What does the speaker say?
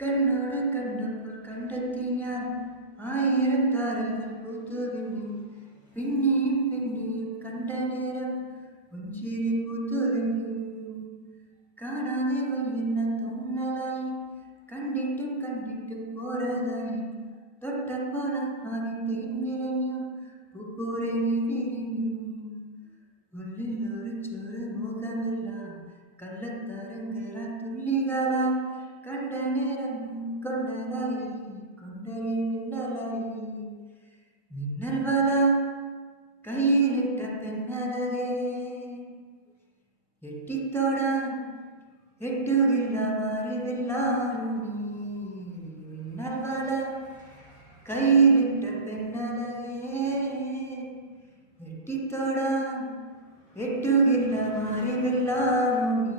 കണ്ണോട് കണ്ടപ്പോൾ കണ്ടെത്തി ഞാൻ ആയിരം താരങ്ങൾ പൂത്തുവിണ്ണി പിന്നെയും പിന്നെയും കണ്ട നേരം പുഞ്ചിരി പൂത്തുവിണ്ണി കാണാതെ വയ്യെന്ന തോന്നലായി കണ്ടിട്ടും കണ്ടിട്ടും പോരാതായി തൊട്ടപ്പോൾ ആദ്യം തേൻവിരഞ്ഞു പൂപ്പോരെ വിരിഞ്ഞു ഉള്ളിൽ ഒരു ചെറു മുഖമെല്ലാം കള്ളത്തരങ്കര തുള്ളികളാൽ കണ്ട നേരം കൊണ്ടലായി കൊണ്ടലിൽ മിന്നലായി മിന്നൽ വല കയ്യിലിട്ട പെണ്ണലകെ എട്ടിത്തോടാൻ എട്ടുകില്ല മാറിവില്ലാണു മിന്നൽ വല കയ്യിലിട്ട പെണ്ണലകെ എട്ടിത്തോടാൻ എട്ടുകില്ല മാറിവില്ലാണു